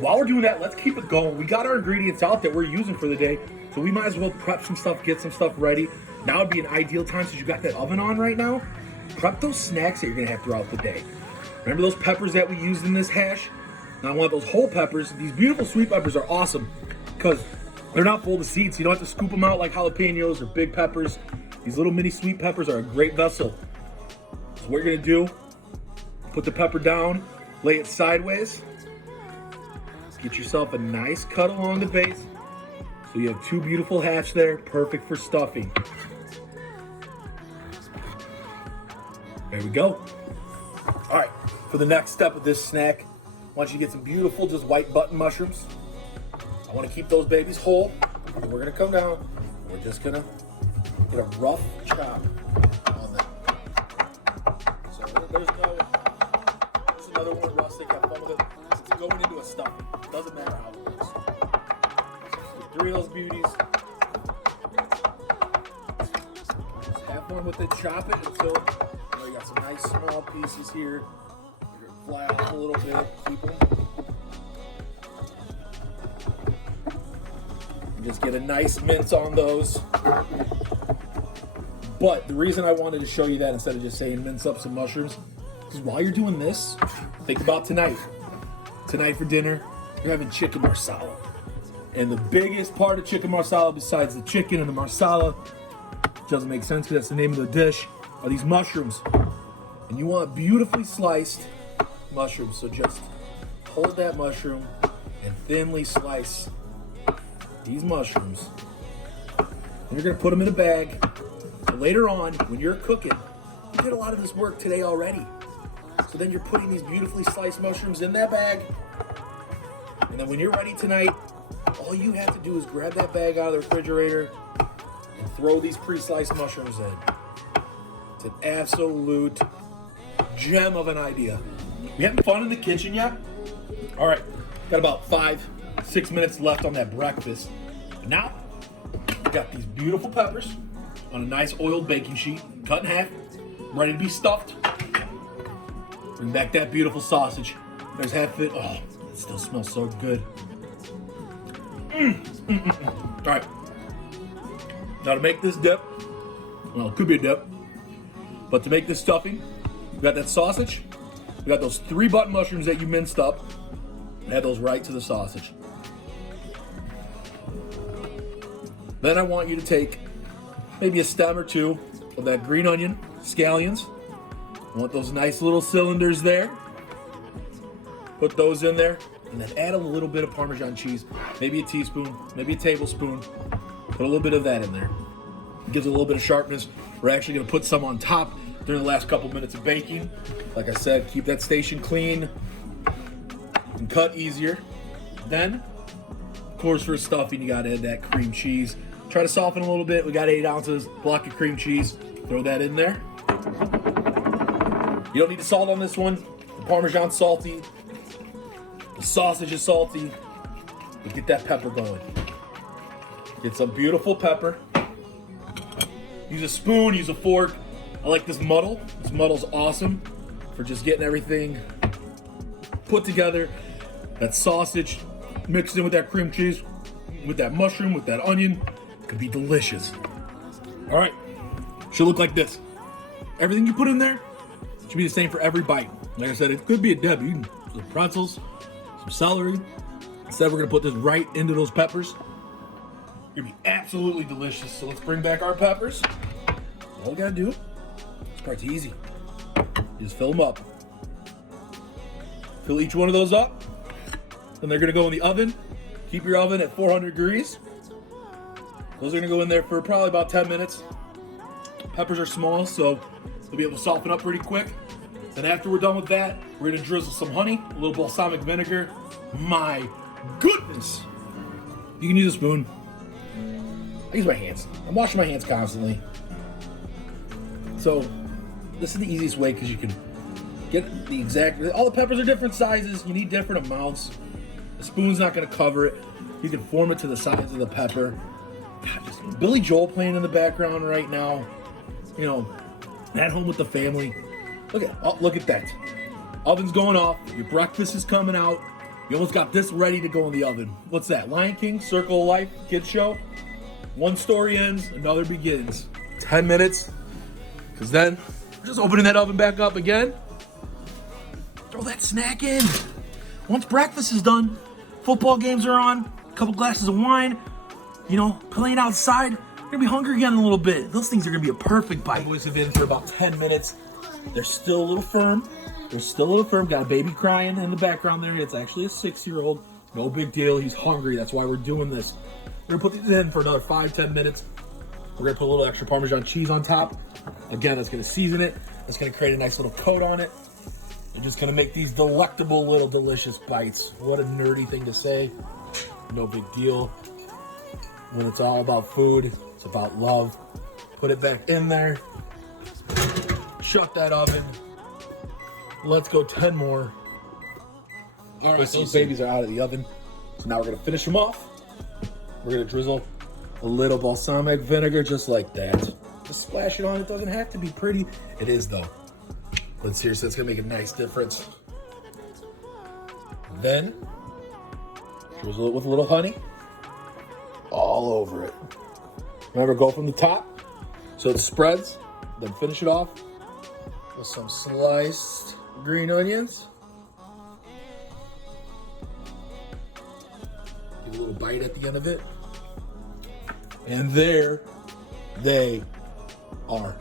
while we're doing that, let's keep it going. We got our ingredients out that we're using for the day, so we might as well prep some stuff, get some stuff ready. Now would be an ideal time since you got that oven on right now. Prep those snacks that you're gonna have throughout the day. Remember those peppers that we used in this hash? Now I want those whole peppers. These beautiful sweet peppers are awesome because they're not full of seeds. So you don't have to scoop them out like jalapenos or big peppers. These little mini sweet peppers are a great vessel. So what you're gonna do, put the pepper down, lay it sideways. Get yourself a nice cut along the base. So you have two beautiful hash there, perfect for stuffing. There we go. All right, for the next step of this snack, I want you to get some beautiful, just white button mushrooms. I want to keep those babies whole. And we're gonna come down. We're just gonna get a rough chop on them. So there's another one rustic. Have fun with it. It's going into a stuffing. Doesn't matter how it looks. Get three of those beauties. Just have fun with it. Chop it until you got some nice small pieces here. You're gonna fly off a little bit. Keep them. Just get a nice mince on those. But the reason I wanted to show you that instead of just saying mince up some mushrooms, because while you're doing this, think about tonight. Tonight for dinner, you're having chicken marsala. And the biggest part of chicken marsala, besides the chicken and the marsala, doesn't make sense because that's the name of the dish, are these mushrooms. And you want beautifully sliced mushrooms. So just hold that mushroom and thinly slice these mushrooms. And you're gonna put them in a bag. And later on, when you're cooking, you did a lot of this work today already. So then you're putting these beautifully sliced mushrooms in that bag. And then when you're ready tonight, all you have to do is grab that bag out of the refrigerator and throw these pre-sliced mushrooms in. It's an absolute gem of an idea. You having fun in the kitchen yet? All right, got about 5-6 minutes left on that breakfast. Now, we got these beautiful peppers on a nice oiled baking sheet, cut in half, ready to be stuffed. Bring back that beautiful sausage. There's half of it. Oh, it still smells so good. All right. Now to make this dip, well, it could be a dip, but to make this stuffing, we got that sausage. We got those 3 button mushrooms that you minced up. Add those right to the sausage. Then I want you to take maybe a stem or 2 of that green onion, scallions. I want those nice little cylinders there. Put those in there, and then add a little bit of Parmesan cheese, maybe a teaspoon, maybe a tablespoon. Put a little bit of that in there. It gives it a little bit of sharpness. We're actually gonna put some on top during the last couple minutes of baking. Like I said, keep that station clean and cut easier. Then, of course, for stuffing, you gotta add that cream cheese. Try to soften a little bit. We got 8 ounces, block of cream cheese. Throw that in there. You don't need the salt on this one. The Parmesan's salty. The sausage is salty. But get that pepper going. Get some beautiful pepper. Use a spoon, use a fork. I like this muddle. This muddle's awesome for just getting everything put together. That sausage mixed in with that cream cheese, with that mushroom, with that onion. Could be delicious. All right, should look like this. Everything you put in there should be the same for every bite. Like I said, it could be a dip. You can put some pretzels, some celery. Instead, we're gonna put this right into those peppers. It's gonna be absolutely delicious. So let's bring back our peppers. All we gotta do, this part's easy. You just fill them up. Fill each one of those up. Then they're gonna go in the oven. Keep your oven at 400 degrees. Those are gonna go in there for probably about 10 minutes. Peppers are small, so they'll be able to soften up pretty quick. Then after we're done with that, we're gonna drizzle some honey, a little balsamic vinegar. My goodness. You can use a spoon. I use my hands. I'm washing my hands constantly. So this is the easiest way because you can get the exact, all the peppers are different sizes. You need different amounts. The spoon's not gonna cover it. You can form it to the size of the pepper. God, just Billy Joel playing in the background right now. You know, at home with the family. Look at that. Oven's going off. Your breakfast is coming out. You almost got this ready to go in the oven. What's that? Lion King, Circle of Life, kids show. One story ends, another begins. 10 minutes, because then we're just opening that oven back up again. Throw that snack in. Once breakfast is done, football games are on, a couple glasses of wine, you know, playing outside. You're gonna be hungry again in a little bit. Those things are gonna be a perfect bite. Boys have been for about 10 minutes. They're still a little firm. Got a baby crying in the background there. It's actually a 6-year-old. No big deal. He's hungry. That's why we're doing this. We're gonna put these in for another 5-10 minutes. We're gonna put a little extra Parmesan cheese on top. Again, that's gonna season it. That's gonna create a nice little coat on it. We're just gonna make these delectable little delicious bites. What a nerdy thing to say. No big deal. When it's all about food, it's about love. Put it back in there. Shut that oven. Let's go 10 more. All right, those babies are out of the oven. So now we're gonna finish them off. We're gonna drizzle a little balsamic vinegar just like that. Just splash it on. It doesn't have to be pretty. It is though. But seriously, it's gonna make a nice difference. Then drizzle it with a little honey all over it. Remember, go from the top so it spreads. Then finish it off with some sliced green onions. Give a little bite at the end of it. And there they are.